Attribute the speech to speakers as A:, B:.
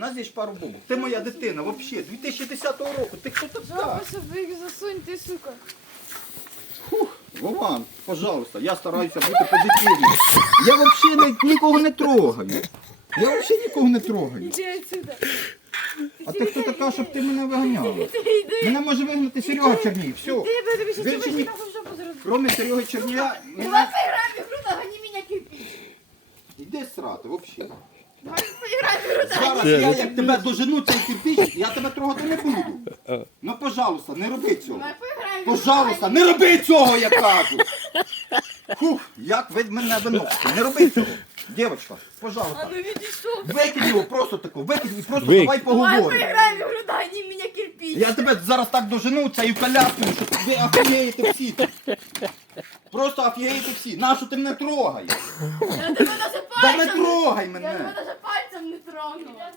A: У нас є пару бобок. Ти моя дитина, взагалі, 2010 року. Ти хто така?
B: Жопу собі засунь, ти, сука.
A: Фух, Вован, пожалуйста, я стараюся бути позитивним. Я взагалі нікого не трогаю. Я взагалі нікого не трогаю.
B: Іди отсюда.
A: А ти хто така, щоб ти мене виганяла? Мене може вигнати Серега Черній. Все.
B: Ти, я тобі ще
A: Більше
B: тебе
A: ні-
B: нахуй в жопу зараз.
A: Кроме Сереги Чернія,
B: Давай
A: мене...
B: поиграем в игру, нагони меня кирпич.
A: Іди срати, взагалі.
B: Давай
A: Зараз я як тебе дожену цей кирпич, я тебе трогати не буду. Ну, пожалуйста, не роби цього.
B: Давай.
A: Пожалуйста, не роби цього, я кажу. Фух, як ви мене виносите. Не роби цього. Дівчинка,
B: А
A: пожалуйста.
B: ну видишь?
A: Викинь його просто тако, викинь і просто
C: Вик-
A: давай
B: Давай
A: поговоримо.
B: поиграем в игру.
A: Я тебе зараз так дожену цією коляскою, що ви офігеєте всі. Просто офігеєте всі. Нащо ти мене трогаєш?
B: Я тебе даже
A: Да не
B: пальцем...
A: трогай
B: Я тебе
A: мене.
B: даже пальцем не тронула.